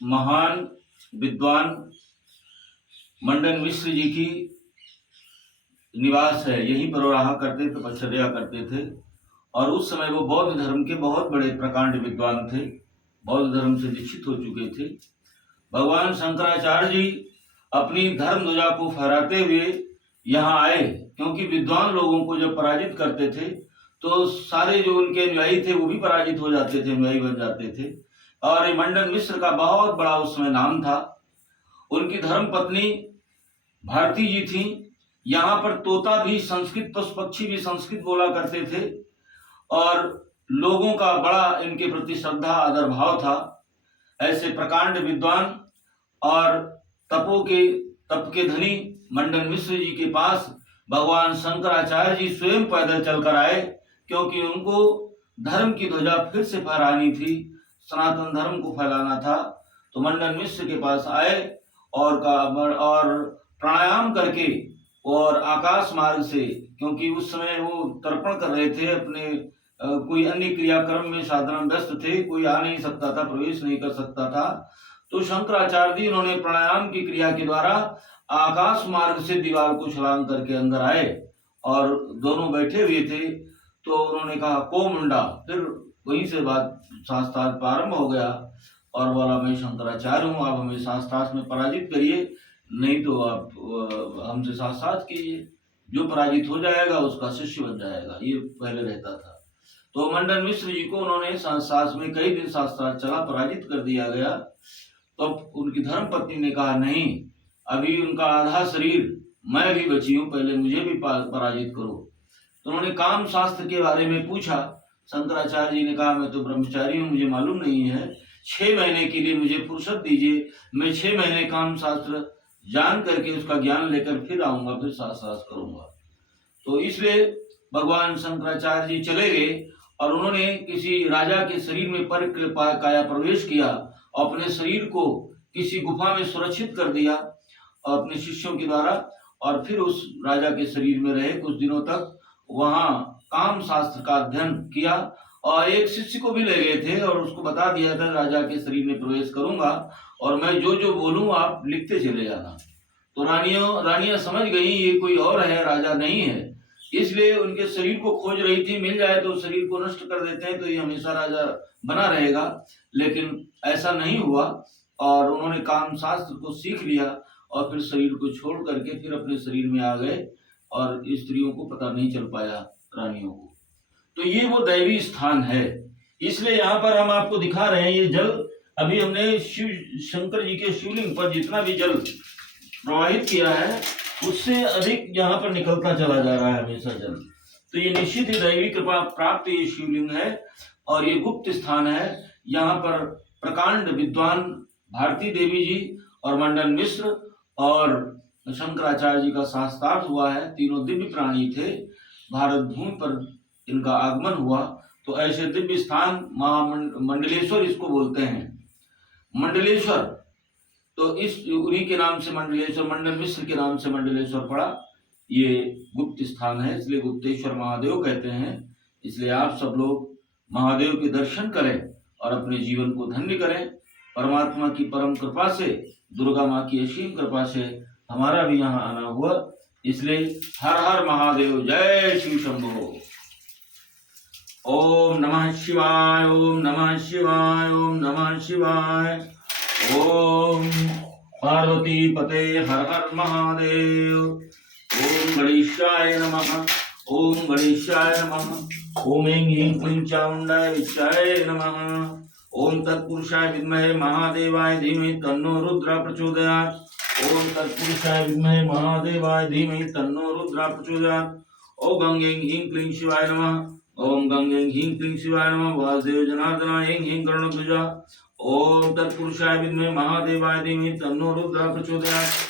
महान विद्वान मंडन मिश्र जी की निवास है। यहीं पर वो रहा करते, तपश्चर्या करते थे। और उस समय वो बौद्ध धर्म के बहुत बड़े प्रकांड विद्वान थे, बौद्ध धर्म से दीक्षित हो चुके थे। भगवान शंकराचार्य जी अपनी धर्म ध्वजा को फहराते हुए यहाँ आए, क्योंकि विद्वान लोगों को जब पराजित करते थे तो सारे जो उनके अनुयायी थे वो भी पराजित हो जाते थे, अनुयायी बन जाते थे। और ये मंडन मिश्र का बहुत बड़ा उस समय नाम था। उनकी धर्म पत्नी भारती जी थी। यहाँ पर तोता भी संस्कृत, पशु पक्षी भी संस्कृत बोला करते थे और लोगों का बड़ा इनके प्रति श्रद्धा आदर भाव था। ऐसे प्रकांड विद्वान और तप के धनी मंडन मिश्र जी के पास भगवान शंकराचार्य जी स्वयं पैदल चलकर आए, क्योंकि उनको धर्म की ध्वजा फिर से फहरानी थी, सनातन धर्म को फैलाना था। तो मंडन मिश्र के पास आए और प्राणायाम करके और आकाश मार्ग से, क्योंकि उस समय वो तर्पण कर रहे थे अपने कोई अन्य क्रियाक्रम में साधना व्यस्त थे, कोई आ नहीं सकता था, प्रवेश नहीं कर सकता था। तो शंकराचार्य जी उन्होंने प्राणायाम की क्रिया के द्वारा आकाश मार्ग से दीवार को छलांग करके अंदर आए और दोनों बैठे हुए थे। तो उन्होंने कहा को मुंडा, फिर वहीं से बात शास्त्रार्थ प्रारंभ हो गया और बोला मैं शंकराचार्य हूँ, आप हमें शास्त्रार्थ में पराजित करिए, नहीं तो आप हमसे शास्त्रार्थ कीजिए, जो पराजित हो जाएगा उसका शिष्य बन जाएगा, ये पहले रहता था। तो मंडन मिश्र जी को उन्होंने शास्त्र में कई दिन शास्त्रार्थ चला, पराजित कर दिया गया। तो उनकी धर्म पत्नी ने कहा नहीं, अभी उनका आधा शरीर मैं भी बची हूँ, पहले मुझे भी पराजित करो। तो उन्होंने काम शास्त्र के बारे में पूछा। शंकराचार्य जी ने कहा मैं तो ब्रह्मचारी हूँ, मुझे मालूम नहीं है, 6 महीने के लिए मुझे फुर्सत दीजिए, मैं 6 महीने काम शास्त्र जान करके उसका ज्ञान लेकर फिर आऊंगा, फिर शास्त्रार्थ करूंगा। तो इसलिए भगवान शंकराचार्य जी चले गए और उन्होंने किसी राजा के शरीर में काया प्रवेश किया और अपने शरीर को किसी गुफा में सुरक्षित कर दिया और अपने शिष्यों के द्वारा, और फिर उस राजा के शरीर में रहे कुछ दिनों तक, वहां काम शास्त्र का अध्ययन किया। और एक शिष्य को भी ले गए थे और उसको बता दिया था राजा के शरीर में प्रवेश करूंगा और मैं जो जो बोलूं आप लिखते चले जाना। तो रानियां समझ गई ये कोई और है, राजा नहीं है, इसलिए उनके शरीर को खोज रही थी, मिल जाए तो शरीर को नष्ट कर देते हैं तो ये हमेशा राजा बना रहेगा। लेकिन ऐसा नहीं हुआ और उन्होंने काम शास्त्र को सीख लिया और फिर शरीर को छोड़ करके फिर अपने शरीर में आ गए और स्त्रियों को पता नहीं चल पाया, रानियों को। तो ये वो दैवी स्थान है, इसलिए यहाँ पर हम आपको दिखा रहे हैं ये जल। अभी हमने शिव शंकर जी के शिवलिंग पर जितना भी जल प्रवाहित किया है उससे अधिक यहाँ पर निकलता चला जा रहा है हमेशा जल। तो ये निश्चित ही दैवी कृपा प्राप्त ये शिवलिंग है और ये गुप्त स्थान है। यहाँ पर प्रकांड विद्वान भारती देवी जी और मंडन मिश्र और शंकराचार्य जी का शास्त्रार्थ हुआ है। तीनों दिव्य प्राणी थे, भारत भूमि पर इनका आगमन हुआ। तो ऐसे दिव्य स्थान मंडलेश्वर इसको बोलते हैं, मंडलेश्वर। तो इस उन्हीं के नाम से मंडलेश्वर, मंडन मिश्र के नाम से मंडलेश्वर पड़ा। ये गुप्त स्थान है, इसलिए गुप्तेश्वर महादेव कहते हैं। इसलिए आप सब लोग महादेव के दर्शन करें और अपने जीवन को धन्य करें। परमात्मा की परम कृपा से, दुर्गा माँ की असीम कृपा से हमारा भी यहाँ आना हुआ। इसलिए हर हर महादेव, जय शिव शंभो। ओम नमः शिवाय, ओम नमः शिवाय, ओम नमः शिवाय। ओम पार्वती पते हर हर महादेव। ओम गणेशाय नमः, ओम गणेशाय नमः। ओम ऐं ह्रीं क्लीं चामुण्डाय विद्याय नमः। ओम तत्पुरुषाय विद्महे महादेवाय धीमहि तन्नो रुद्र प्रचोदयात्। ओम तत्पुरुषाय विद्महे महादेवाय धीमहि तन्नो रुद्र प्रचोदयात्। ओम गं ऐं ह्रीं क्लीं शिवाय नमः। ओम गं ऐं ह्रीं क्लीं शिवाय नमः। वासुदेव जनार्दनाय ऐं ह्रीं गरुड़ध्वजा। ओम तत्पुरुषाय विद्महे महादेवाय धीमहि तन्नो रुद्र प्रचोदयात्।